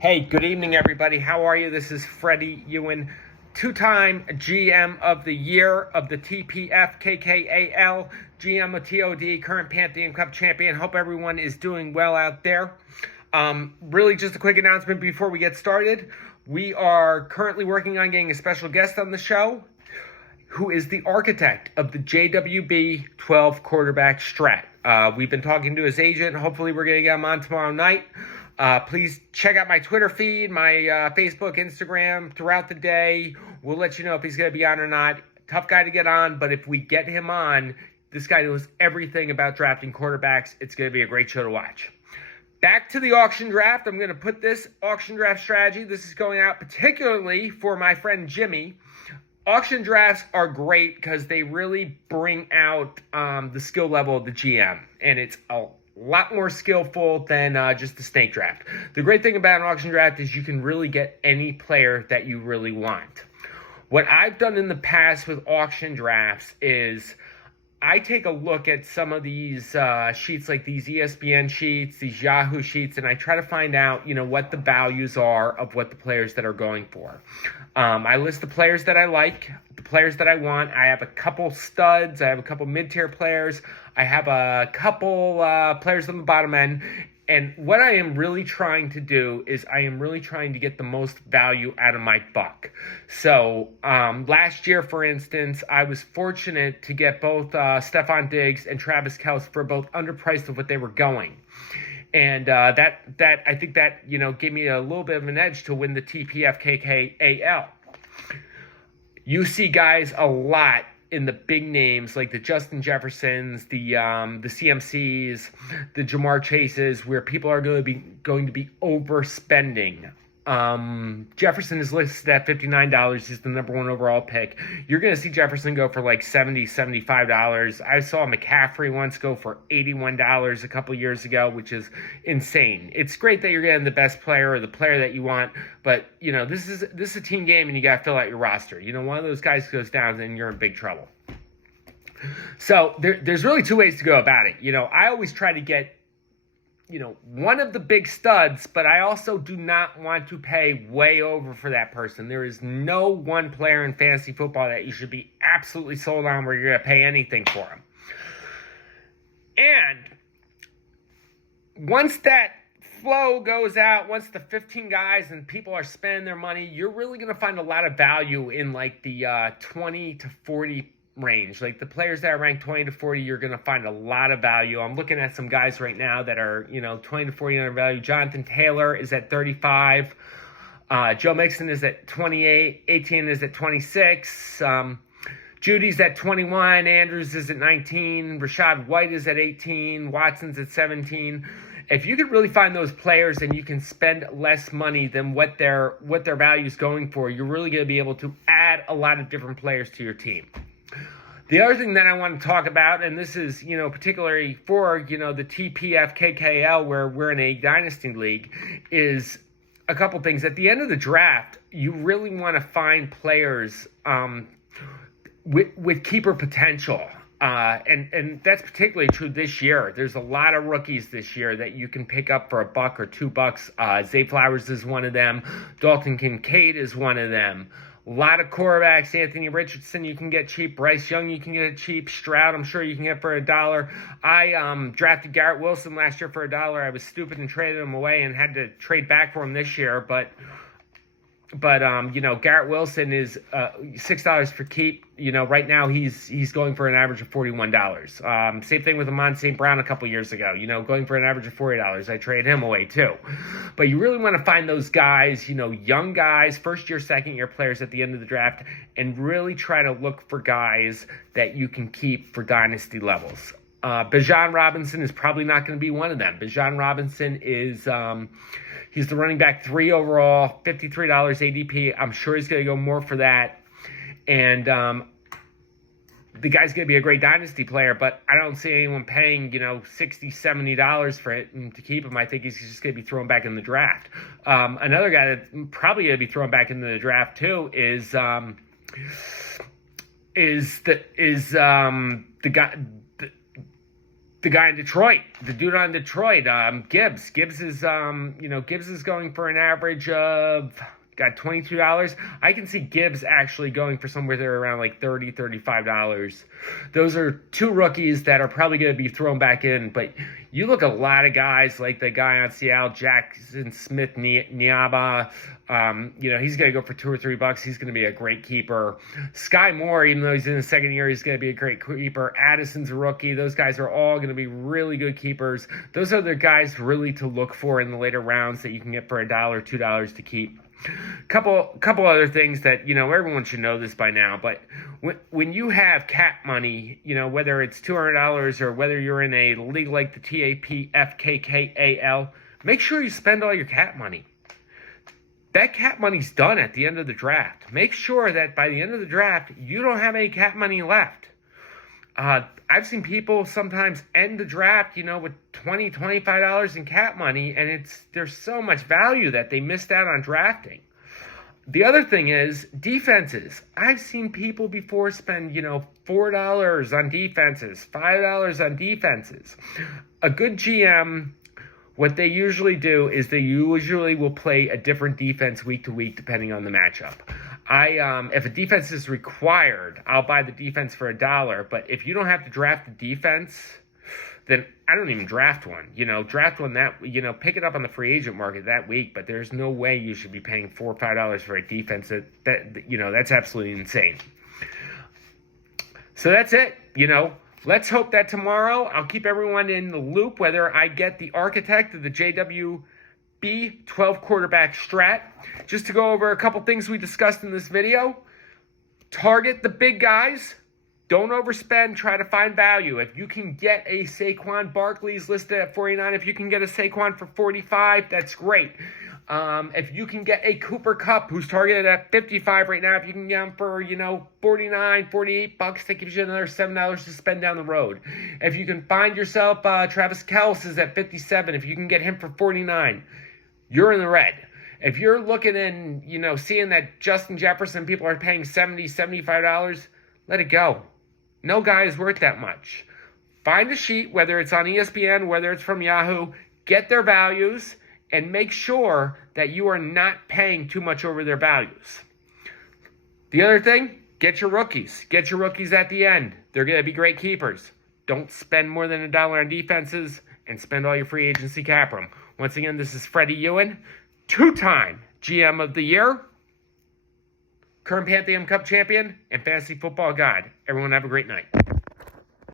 Hey, good evening, everybody. How are you? This is Freddie Ewan, two-time GM of the year of the TPF KKAL, GM of TOD, current Pantheon Cup champion. Hope everyone is doing well out there. Really just a quick announcement before we get started. We are currently working on getting a special guest on the show who is the architect of the JWB 12 quarterback strat. We've been talking to his agent. Hopefully we're going to get him on tomorrow night. Please check out my Twitter feed, my Facebook, Instagram throughout the day. We'll let you know if he's going to be on or not. Tough guy to get on, but if we get him on, this guy knows everything about drafting quarterbacks. It's going to be a great show to watch. Back to the auction draft. I'm going to put this auction draft strategy. This is going out particularly for my friend Jimmy. Auction drafts are great because they really bring out the skill level of the GM, and it's a lot more skillful than just the snake draft. The great thing about an auction draft is you can really get any player that you really want. What I've done in the past with auction drafts is I take a look at some of these sheets, like these ESPN sheets, these Yahoo sheets, and I try to find out, what the values are of what the players that are going for. I list the players that I like, the players that I want. I have a couple studs. I have a couple mid-tier players. I have a couple players on the bottom end. And what I am really trying to do is I am really trying to get the most value out of my buck. So last year, for instance, I was fortunate to get both Stefon Diggs and Travis Kelce for both underpriced of what they were going. And that I think that, gave me a little bit of an edge to win the TPF KKAL. You see guys a lot in the big names like the Justin Jeffersons, the CMCs, the Jamar Chases, where people are going to be overspending. Jefferson is listed at $59. He's the number one overall pick. You're going to see Jefferson go for like $70, $75. I saw McCaffrey once go for $81 a couple years ago, which is insane. It's great that you're getting the best player or the player that you want, but this is a team game and you got to fill out your roster. One of those guys goes down and you're in big trouble. So there's really two ways to go about it. I always try to get one of the big studs, but I also do not want to pay way over for that person. There is no one player in fantasy football that you should be absolutely sold on where you're going to pay anything for him. And once that flow goes out, once the 15 guys and people are spending their money, you're really going to find a lot of value in like the 20 to 40 range. Like the players that are ranked 20 to 40, you're going to find a lot of value. I'm looking at some guys right now that are, 20 to 40 under value. Jonathan Taylor is at 35. Joe Mixon is at 28. 18 is at 26. Judy's at 21. Andrews is at 19. Rashad White is at 18. Watson's at 17. If you could really find those players and you can spend less money than what their value is going for, you're really going to be able to add a lot of different players to your team. The other thing that I want to talk about, and this is, particularly for, the TPF KKL, where we're in a dynasty league, is a couple things. At the end of the draft, you really want to find players with keeper potential. And that's particularly true this year. There's a lot of rookies this year that you can pick up for $1 or $2. Zay Flowers is one of them. Dalton Kincaid is one of them. A lot of quarterbacks. Anthony Richardson you can get cheap. Bryce Young you can get cheap. Stroud I'm sure you can get for $1. I drafted Garrett Wilson last year for $1. I was stupid and traded him away and had to trade back for him this year. But Garrett Wilson is $6 for keep. Right now he's going for an average of $41. Same thing with Amon St. Brown a couple years ago. Going for an average of $40. I traded him away too. But you really want to find those guys, young guys, first year, second year players at the end of the draft, and really try to look for guys that you can keep for dynasty levels. Bijan Robinson is probably not going to be one of them. Bijan Robinson is he's the running back 3 overall, $53 ADP. I'm sure he's going to go more for that. And the guy's going to be a great dynasty player, but I don't see anyone paying, $60, $70 for it and to keep him. I think he's just going to be thrown back in the draft. Another guy that's probably going to be thrown back into the draft too is the guy the guy in Detroit, the dude on Detroit, Gibbs. Gibbs is going for an average of, got $22. I can see Gibbs actually going for somewhere there around like $30, $35. Those are two rookies that are probably going to be thrown back in. But you look at a lot of guys like the guy on Seattle, Jackson Smith Niaba. He's going to go for $2 or $3. He's going to be a great keeper. Sky Moore, even though he's in his second year, he's going to be a great keeper. Addison's a rookie. Those guys are all going to be really good keepers. Those are the guys really to look for in the later rounds that you can get for $1, $2 to keep. Couple other things that, everyone should know this by now, but when you have cap money, whether it's $200 or whether you're in a league like the TAPFKKAL, make sure you spend all your cap money. That cap money's done at the end of the draft. Make sure that by the end of the draft, you don't have any cap money left. I've seen people sometimes end the draft, with $20, $25 in cap money, and there's so much value that they missed out on drafting. The other thing is defenses. I've seen people before spend, $4 on defenses, $5 on defenses. A good GM, what they usually do is they usually will play a different defense week to week depending on the matchup. If a defense is required, I'll buy the defense for $1. But if you don't have to draft a defense, then I don't even draft one. Draft one pick it up on the free agent market that week. But there's no way you should be paying $4 or $5 for a defense. That's absolutely insane. So that's it. Let's hope that tomorrow I'll keep everyone in the loop, whether I get the architect of the JWB 12 quarterback strat. Just to go over a couple things we discussed in this video. Target the big guys. Don't overspend. Try to find value. If you can get a Saquon, Barkley's listed at 49. If you can get a Saquon for 45, that's great. If you can get a Cooper Kupp, who's targeted at 55 right now, if you can get him for, $49, $48, that gives you another $7 to spend down the road. If you can find yourself, Travis Kelce is at 57. If you can get him for 49, you're in the red. If you're looking and, seeing that Justin Jefferson, people are paying $70, $75, let it go. No guy is worth that much. Find a sheet, whether it's on ESPN, whether it's from Yahoo, get their values, and make sure that you are not paying too much over their values. The other thing, get your rookies. Get your rookies at the end. They're going to be great keepers. Don't spend more than $1 on defenses and spend all your free agency cap room. Once again, this is Freddie Ewan, two-time GM of the Year, current Pantheon Cup champion, and fantasy football god. Everyone have a great night.